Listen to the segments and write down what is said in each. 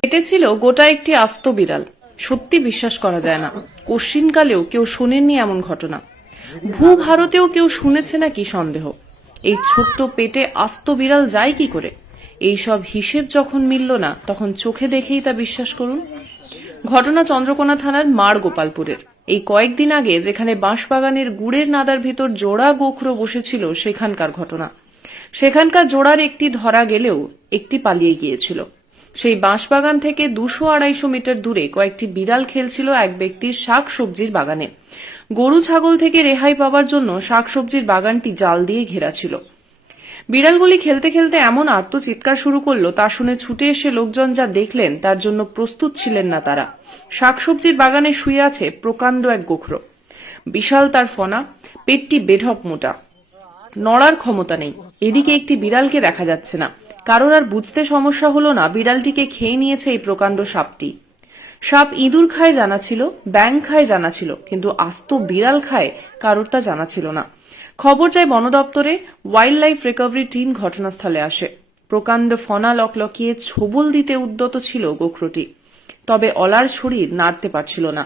পেটে ছিল গোটা একটি আস্ত বিড়াল। সত্যি বিশ্বাস করা যায় না। কশিনকালেও কেউ শোনেননি এমন ঘটনা। ভূ ভারতেও কেউ শুনেছে নাকি সন্দেহ? এই ছোট্ট পেটে আস্ত বিড়াল যায় কি করে? এই সব হিসেব যখন মিলল না, তখন চোখে দেখেই তা বিশ্বাস করুন। ঘটনা চন্দ্রকোনা থানার মার গোপালপুরের এই কয়েকদিন আগে যেখানে বাঁশবাগানের গুড়ের নাদার ভিতর জোড়া গোখরো বসেছিল, সেখানকার ঘটনা। সেখানকার জোড়ার একটি ধরা গেলেও একটি পালিয়ে গিয়েছিল। সেই বাঁশবাগান থেকে দুশো আড়াইশো মিটার দূরে কয়েকটি বিড়াল খেলছিল এক ব্যক্তির শাক সবজির বাগানে। গরু ছাগল থেকে রেহাই পাওয়ার জন্য শাক সবজির বাগানটি জাল দিয়ে ঘেরা ছিল। বিড়ালগুলি খেলতে খেলতে এমন আত্মচিৎকার শুরু করল, তা শুনে ছুটে এসে লোকজন যা দেখলেন তার জন্য প্রস্তুত ছিলেন না তারা। শাকসবজির বাগানে শুয়ে আছে প্রকাণ্ড এক গোখরো। বিশাল তার ফনা, পেটটি বেঢপ মোটা। নড়ার ক্ষমতা নেই। এদিকে একটি বিড়ালকে দেখা যাচ্ছে না। কারোর আর বুঝতে সমস্যা হলো না, বিড়ালটিকে খেয়ে নিয়েছে এই প্রকাণ্ড সাপটি। সাপ ইঁদুর খায় জানা ছিল ব্যাং খায় জানা ছিল, কিন্তু আস্ত বিড়াল খায় কারোর তা জানা ছিল না। খবর যায় বন দপ্তরে ওয়াইল্ড লাইফ রিকভারি টিম ঘটনাস্থলে আসে। প্রকাণ্ড ফনা লকলকিয়ে ছবল দিতে উদ্যত ছিল গোখরোটি। তবে অলার শরীর নাড়তে পারছিল না।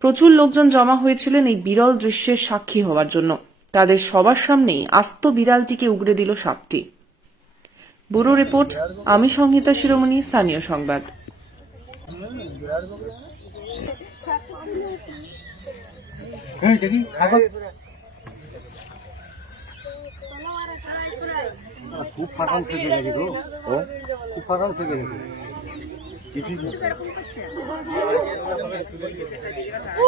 প্রচুর লোকজন জমা হয়েছিলেন এই বিরল দৃশ্যের সাক্ষী হওয়ার জন্য। তাদের সবার সামনেই আস্ত বিড়ালটিকে উগড়ে দিল সাপটি। ব্যুরো রিপোর্ট, আমি সংহিতা শিরোমণি, স্থানীয় সংবাদ। খুব।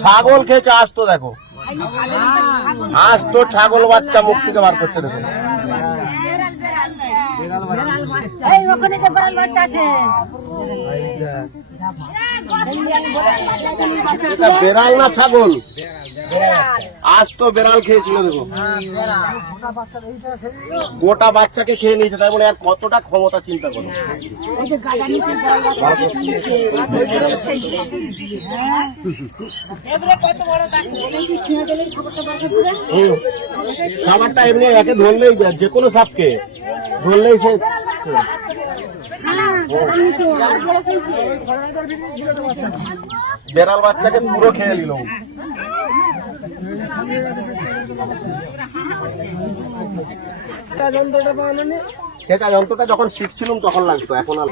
ছাগল খেয়েছে আজ তো দেখো। আজ তো ছাগল বাচ্চা মুখ থেকে বার করছে দেখো। বেড়াল না ছাগল? আজ তো বেড়াল খেয়েছিল দেখো। গোটা বাচ্চাকে খেয়ে নিয়েছে তাই বলে আর কতটা ক্ষমতা চিন্তা করো। খাবারটা এমনি একে ধরলেই যে কোনো সাপকে ধরলেই সে বেড়াল বাচ্চাকে পুরো খেয়ে নিল। সেটা যন্ত্রটা যখন শিখছিলাম তখন লাগতো, এখন আর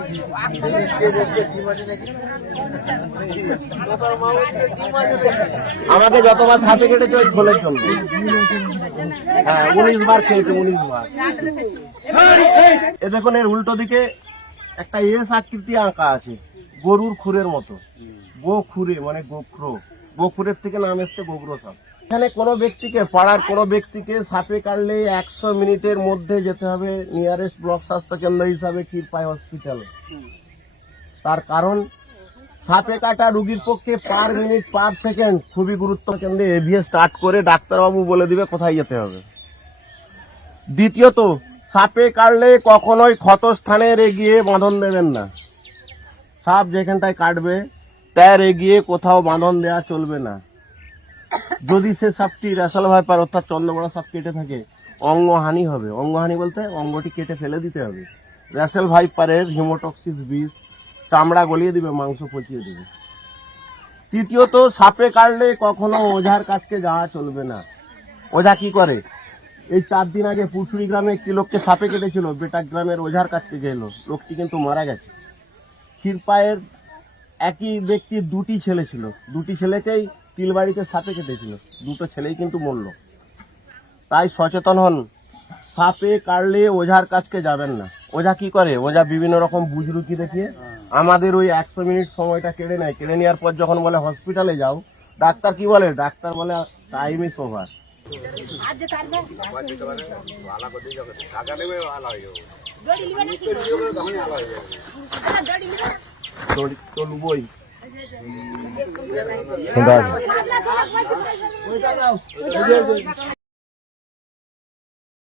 আমাকে যতবার সাপে কেটেছে ওই খোলের জন্য। হ্যাঁ উনিশ বার খেয়েছে উনিশ বার। এ দেখুন, এর উল্টো দিকে একটা এস আকৃতি আঁকা আছে, গরুর খুরের মতো। গো খুরে মানে গোখ্র। গোখুরের থেকে নাম এসছে গোগ্র সাপ। এখানে কোনো ব্যক্তিকে পাড়ার কোনো ব্যক্তিকে সাপে কাটলে একশো মিনিটের মধ্যে যেতে হবে নিয়ারেস্ট ব্লক স্বাস্থ্য কেন্দ্র হিসাবে ক্ষীরপাই হসপিটালে। তার কারণ, সাপে কাটা রুগীর পক্ষে পার মিনিট, পার সেকেন্ড খুবই গুরুত্ব কেন্দ্রে এভিএ স্টার্ট করে ডাক্তারবাবু বলে দিবে কোথায় যেতে হবে। দ্বিতীয়ত, সাপে কাটলে কখনোই ক্ষতস্থানের এগিয়ে বাঁধন দেবেন না। সাপ যেখানটায় কাটবে, তার এগিয়ে কোথাও বাঁধন দেওয়া চলবে না। যদি সে সাপটি রেশাল ভাইপার অর্থাৎ চন্দ্রবড়া সাপ কেটে থাকে, অঙ্গহানি হবে। অঙ্গহানি বলতে অঙ্গটি কেটে ফেলে দিতে হবে। রেশাল ভাইপারের হিমোটক্সিস বিষ, চামড়া গলিয়ে দিবে, মাংস পচিয়ে দিবে। তৃতীয়ত, সাপে কাটলে কখনো ওঝার কাছকে যাওয়া চলবে না। ওঝা কি করে? এই চার দিন আগে পুরসুরি গ্রামে একটি লোককে সাপে কেটেছিল, বেটা গ্রামের ওঝার কাছকে গেল। লোকটি কিন্তু মারা গেছে। ক্ষীরপায়ের একই ব্যক্তির দুটি ছেলে ছিল। দুটি ছেলেকেই তিলবাড়িতে সাপে কেটেছিল দুটো ছেলেই কিন্তু মরল। তাই সচেতন হন। সাপে কাটলে ওঝার কাছকে যাবেন না। ওঝা কি করে? ওঝা বিভিন্ন রকম বুজরুকি দেখিয়ে আমাদের ওই একশো মিনিট সময়টা কেড়ে নেয়। কেড়ে নেওয়ার পর যখন বলে হসপিটালে যাও ডাক্তার কি বলে? ডাক্তার বলে টাইম ইস ওভার তো সাদা